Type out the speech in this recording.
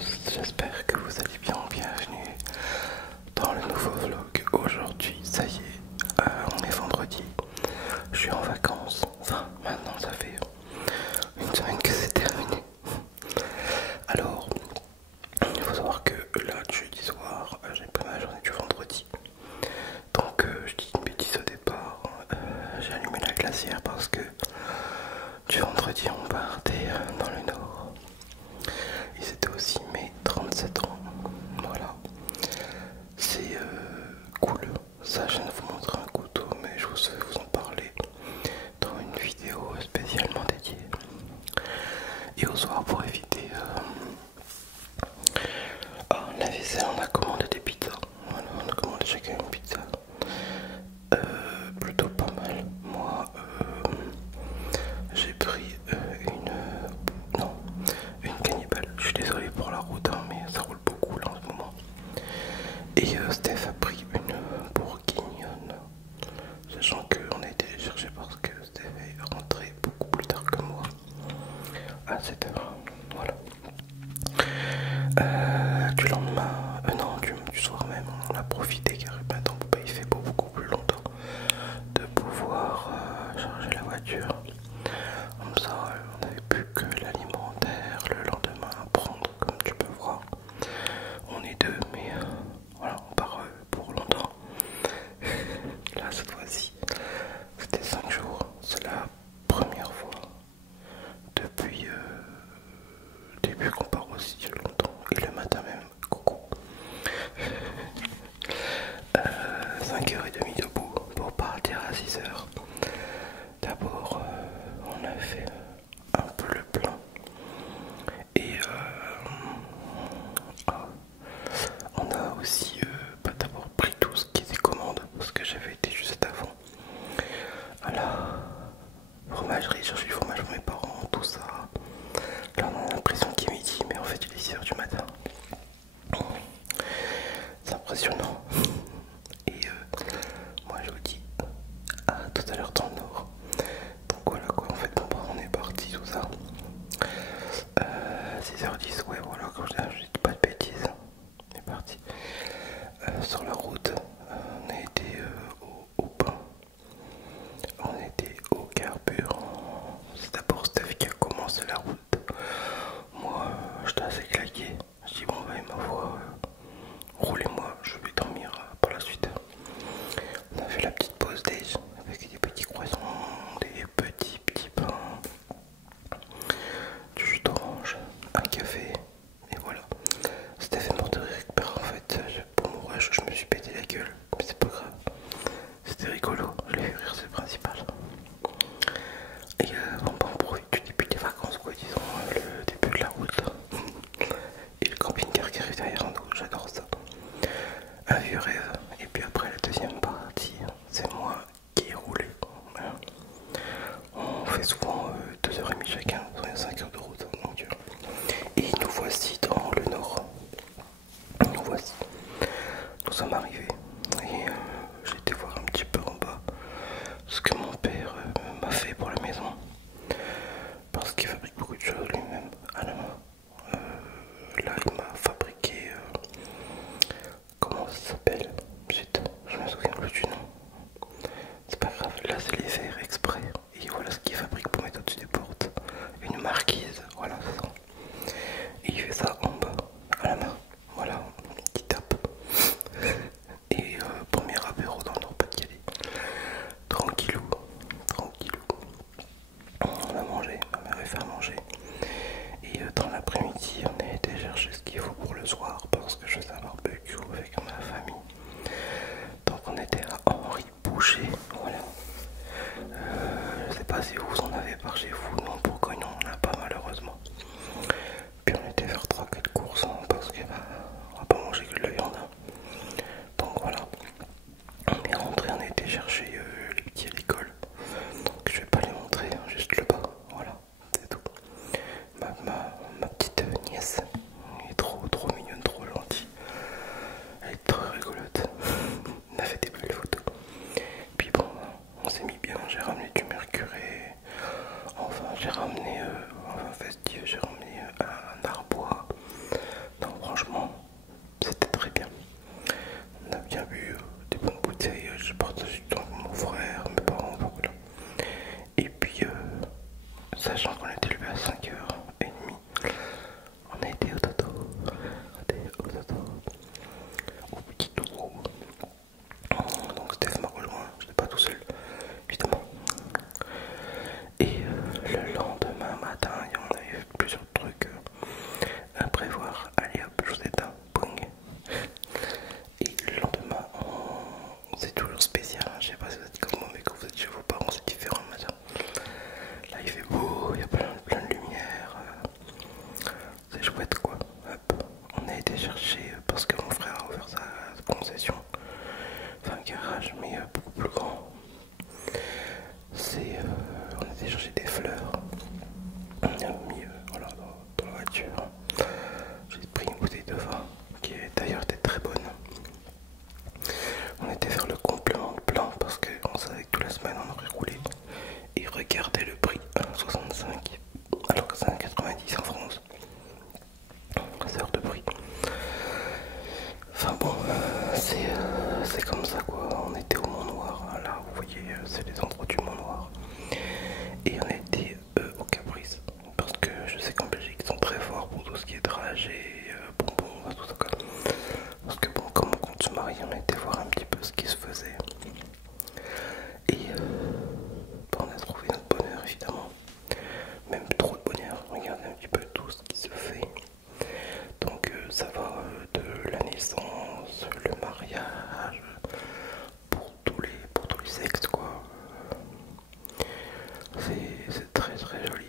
j'espère que vous allez bien, bienvenue dans le nouveau vlog. Aujourd'hui, ça y est, on est vendredi, je suis en vacances, enfin maintenant ça fait une semaine que c'est terminé. Alors, il faut savoir que là, jeudi soir, j'ai pris ma journée du vendredi, donc je dis une bêtise au départ, j'ai allumé la glacière parce que du vendredi on partait dans le nord. Et c'était aussi mes 37 ans. Voilà. C'est cool. Ça, je viens de vous montrer un couteau, mais je vais vous en parler dans une vidéo spécialement dédiée. Et au soir, pour éviter la vaisselle, on a commandé des pizzas. Voilà, on a commandé chacun une pizza. Plutôt pas mal. Moi, j'ai pris une cannibale. Je suis désolé pour la route, hein, mais ça roule beaucoup là en ce moment. Et Steph a pris une bourguignonne, sachant qu'on a été les chercher parce que Steph est rentré beaucoup plus tard que moi, à 7h. Voilà. Du lendemain, non, du soir même, on a profité car maintenant il fait beaucoup plus longtemps de pouvoir charger la voiture. Comme ça, on n'avait plus que l'alimentaire le lendemain à prendre, comme tu peux voir. On est deux, mais voilà, on part pour longtemps. Là, cette fois-ci, c'était 5 jours. C'est la première fois depuis le début qu'on part aussi longtemps. Et le matin même, coucou. 5h30 debout pour partir à 6h. D'abord, on a fait un peu le plein. Et on a aussi d'abord pris tout ce qui était commande parce que j'avais été juste avant à la fromagerie chercher du fromage pour mes parents, tout ça. Là on a l'impression qu'il est midi, mais en fait il est 6h du matin. C'est impressionnant. Et moi je vous dis à tout à l'heure dans le nord. Donc voilà quoi, en fait on est parti tout ça. 6h10, ouais voilà, quand je dis pas de bêtises, on est parti. Sur la route, on a été au pain, on était au carburant. C'est d'abord Steph qui a commencé la route. Moi, j'étais assez claqué. Je dis bon, ma voix, roulez-moi, je vais dormir par la suite. On a fait la petite pause déj avec des petits croissants, des petits pains, du jus d'orange, un café, et voilà. C'était fait mort de rire, en fait, pour mon rush, je me suis pété la gueule, mais c'est pas grave. C'était rigolo, je l'ai fait rire, c'est le principal. Et bon, on profite du début des vacances, quoi, disons, le début de la route. Et le camping-car qui arrive derrière nous, j'adore ça. Un vieux rêve. Et puis après, la deuxième partie, c'est moi qui ai roulé. Voilà. On fait souvent 2h30 chacun, on est 5 heures de route. Donc, et nous voici dans le nord. Nous voici. Nous sommes arrivés. Et j'ai été voir un petit peu en bas ce que mon père m'a fait pour la maison. Parce qu'il fabrique beaucoup de choses lui-même à la main. Là, il m'a fabriqué. Comment ça s'appelle? Je me souviens plus du nom. C'est pas grave, là c'est les verres exprès. Et voilà ce qu'il fabrique pour mettre au-dessus des portes. Une marquise, voilà, c'est ça. Et il fait ça en bas, à la main. Voilà, il tape. Et premier apéro dans le Nord-Pas-de-Calais. Tranquillou, tranquillou. On a mangé, ma mère avait fait à manger. Et dans l'après-midi, on a été chercher ce qu'il faut pour le soir parce que je faisais un barbecue avec ma famille. Donc on était à Henri Boucher, voilà. Je sais pas si vous en avez par chez vous, non, pour Bourgogne on en a pas malheureusement. Puis on était faire 3-4 courses hein, parce que on va pas manger que de la viande. Donc voilà. On est rentré, on a été chercher les petits à l'école. Donc je vais pas les montrer, hein, juste le bas, voilà, c'est tout. Ma petite nièce, elle est trop mignonne, trop gentille. Elle est trop rigolote. On a fait des belles photos. Puis bon, on s'est mis bien, j'ai ramené du mercuré. Enfin, et on a été au Caprice. Parce que je sais qu'en Belgique ils sont très forts pour tout ce qui est dragées, bonbons, tout ça quoi. Parce que bon, comme on compte se marier, on a été voir un petit peu ce qui se faisait. Et on a trouvé notre bonheur évidemment. Même trop de bonheur. Regardez un petit peu tout ce qui se fait. Donc ça va de la naissance, le mariage, pour tous les sexes quoi. C'est très très joli.